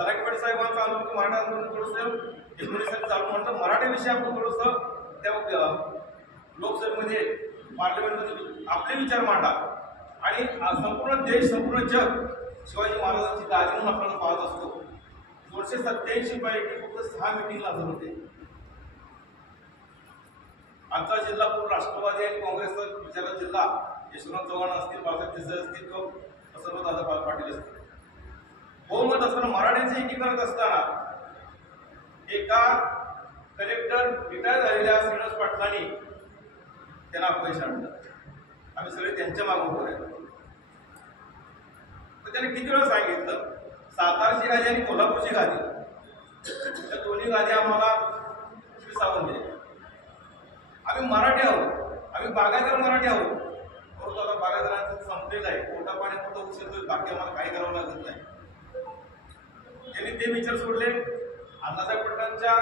जरांगे साहेबांचं आंदोलन की मराठा आंदोलन थोडंसं 19 चालू म्हणतं मराठी विषय आपण थोडंसं त्या लोकसभेमध्ये पार्लमेंटमध्ये आपले विचार मांडा आणि संपूर्ण देश संपूर्ण जग शिवाजी महाराजांची गादी म्हणून आपल्याला पाहत असतो. 287 पैकी फक्त 6 मीटिंगला हजर होते. आमचा जिल्हा पूर्ण राष्ट्रवादी आणि काँग्रेसचा विचाराचा जिल्हा यशवंत चव्हाण असतील, बाळासाहेब देसाई असतील किंवा सर्वदादा पाटील असतील. बहुमत असताना मराठ्यांचे एकीकरण असताना एका कलेक्टर रिटायर झालेल्या श्रीनिवास पाटलांनी त्यांना अपयश आणलं. आम्ही सगळे त्यांच्या मागे उभे राहिलो. तर त्याने किती वेळा सांगितलं सातारची गादी आणि कोल्हापूरची गादी त्या दोन्ही गादी आम्हाला सावंत दिल्या. आम्ही मराठी आहोत, आम्ही बागायतदार मराठी आहोत. परंतु आता बागायतदारांचं संपलेलं आहे. पोटा पाण्यात उचलतोय, बाकी आम्हाला काही करावं लागत नाही. त्यांनी ते विचार सोडले. अण्णासाहेब पटलांच्या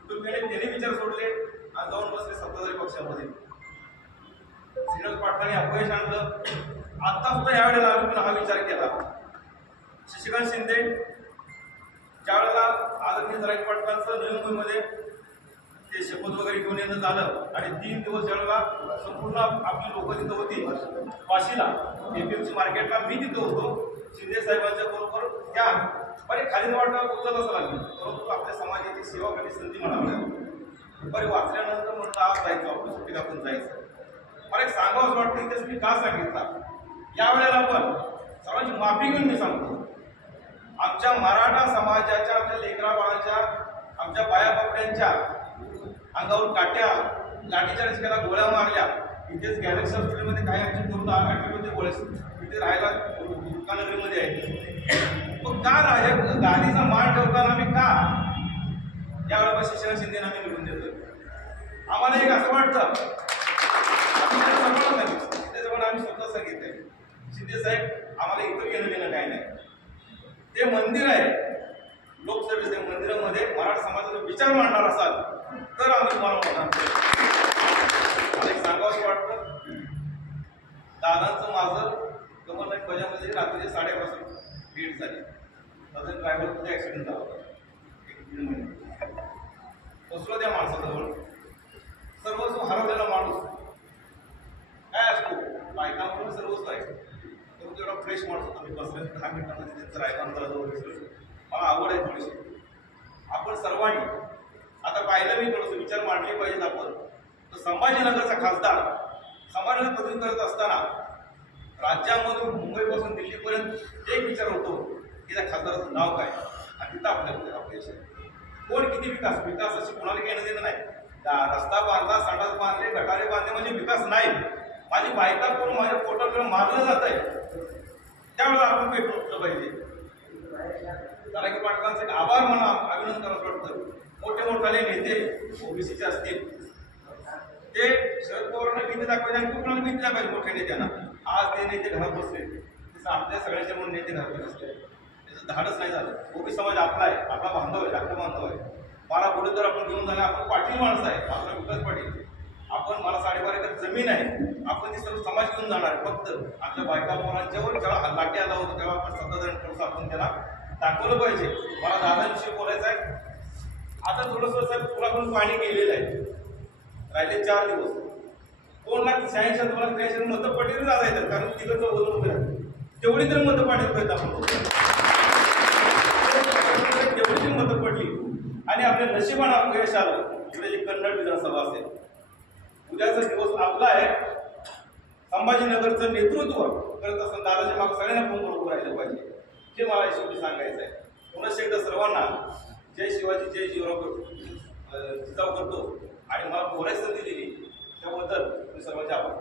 कुटुंबियाने त्यांनी विचार सोडले आणि जाऊन बसले सत्ताधारी पक्षामध्ये. श्रीनिवास पाटलांनी अपयश आणलं. आता सुद्धा यावेळेला आम्ही हा विचार केला. शशिकांत शिंदे ज्यावेळेला आदरणीय जरांगे पाटलांचं नवी मुंबईमध्ये ते शपथ वगैरे घेऊन येणं झालं आणि 3 दिवस ज्यावेळेला संपूर्ण आपली लोक तिथं होती वाशीला एपीएमसी मार्केटला मी तिथं होतो. शिंदे साहेबांच्या बरोबर त्या बरे खाली वाटा उचलत असं लागली. परंतु आपल्या समाजाची सेवा करण्याची संधी म्हणाली. बरे वाचल्यानंतर म्हणलं आज जायचं आपल्या सुट्टीला आपण जायचं. मला एक सांगावं असं वाटतं इथेच मी का सांगितला. यावेळेला आपण सर्वांची माफी घेऊन मी सांगतो आमच्या मराठा समाजाच्या आमच्या लेकरा बाळांच्या आमच्या बाया बापड्यांच्या अंगावर काट्या लाठीचार्ज केला, गोळ्या मारल्या. इथेच गॅलेक्सी हॉस्पिटलमध्ये काही आमचे तरुण आठवडे गोळे इथे राहायला दुकानगरीमध्ये आहे. मग का गादीचा मान ठेवताना आम्ही का यावेळेला शशिकांत शिंदेना आम्ही निवडून देतोय. आम्हाला एक असं वाटतं शिंदे आम्ही स्वतः सांगितलंय शिंदे साहेब आम्हाला इथं घेणं देणं काही नाही. ते मंदिर आहे लोकसभेच्या मंदिरामध्ये मराठा समाजाचा विचार मांडणार असाल तर आम्ही तुम्हाला म्हणणार. मला एक सांगावं वाटतं दादांचं माझं गव्हर्नमेंट बजामध्ये रात्री 11:30 भेट झाली. माझं ड्रायव्हरमध्ये ऍक्सिडेंट झाला होता. 1-1.5 महिने बसलो त्या माणसाजवळ. सर्वस्व हरवलेला माणूस काय असतो बायका म्हणून सर्वस्व आहे. परंतु एवढा फ्रेश माणूस होता. मी बसले 10 मिनिटांमध्ये त्यांचं रायबांतराजवळ बसलो. मला आवड आहे थोडीशी. आपण सर्वांनी आता पाहिलं मी थोडंसं विचार मांडले पाहिजेत आपण. तर संभाजीनगरचा खासदार समाजाला प्रतिनिधित्व करत असताना राज्यामधून मुंबईपासून दिल्लीपर्यंत एक विचार होतो की त्या खासदाराचं नाव काय आणि तिथं आपल्याकडे अपयश आहे. कोण किती विकास अशी कोणाला घेणं देणं नाही. रस्ता बांधला, संडास बांधले, गटारे बांधले म्हणजे विकास नाही. माझी बायका कोण माझ्या पोटाला मारलं जात आहे त्यावेळेला आपण पेटून उठलं पाहिजे. जरांगे पाटलांचे एक आभार म्हणा अभिनंदन करावं वाटतं. मोठे मोठाले नेते ओबीसीचे असतील ते शरद पवारांना भीती दाखवायचे आणि कुणाला भीती दाखवायची मोठ्या नेत्यांना. आज ते नेते घरात बसले तसं आपल्या सगळ्यांच्या म्हणून नेते घरात बसले. त्याचं धाडच नाही झालं. ओबीसी समाज आपला आहे, आपला बांधव आहे, आपला बांधव आहे. 12 पुढे जर आपण घेऊन झाले आपण पाटील माणसं आहे, आपला विकास पाटील. आपण मला 12.5 एकर जमीन आहे. आपण ती सर्व समाज घेऊन जाणार आहे. फक्त आपल्या बायका पोरांच्यावर जेव्हा लाठी आला होता तेव्हा आपण सत्ताधाऱ्यांकडून आपण त्याला दाखवलं पाहिजे. मला दादांविषयी बोलायचं आहे. आता थोडंसं साहेब पुरातून पाणी गेलेलं आहे. राहिले 4 दिवस 2,86,000 मतं पडली जात आहेत. कारण तिकडचं वजन उभे राहते तेवढी तर मतं पाडली पाहिजे आपण. तेवढी तरी मतं पडली आणि आपल्या नशिबानं अपयश आलं. इकडे जी कन्नड विधानसभा असेल उद्याचा दिवस आपला आहे. संभाजीनगरचं नेतृत्व करत असताना दादाच्या मागे सगळ्यांना फोन करून राहिलं पाहिजे. हे मला शेवटी सांगायचं आहे. पुन्हा एकदा सर्वांना जय शिवाजी जय शिवराव जिजाऊ करतो आणि मला बोलायची संधी दिली त्याबद्दल मी सर्वांचे आभार.